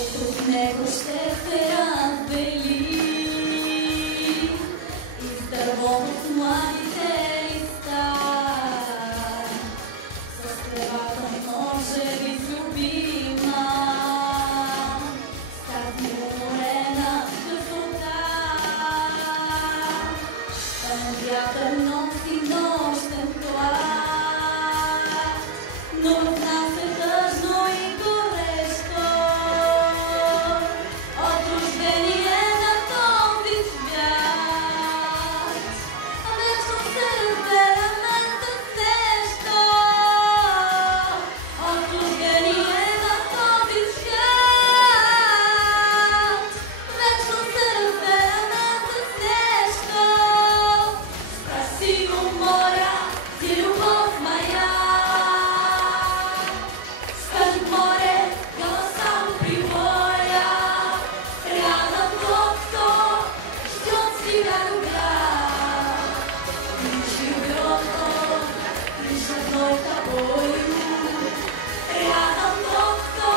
Около него ще се развели из дървото младите листа. С тревата може би любима, с тази уморена висота. Вятър носи нощен плач, но в нас е тъжно и горещо от рождение на този свят. Вечно се разбираме с нещо от рождение на този свят. Вечно се разбираме с нещо. Спаси го, моля, ти любов моя. Скажи море, голоса прибоя. Рядом тот, кто ждет тебя любя. И живет он лишь одной тобою. Рядом тот, кто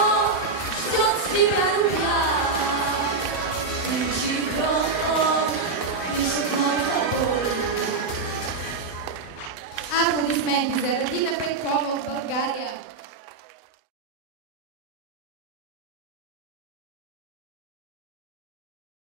ждет тебя любя. И живет он лишь одной тобою. Аплодисменти за Радина Петкова от България.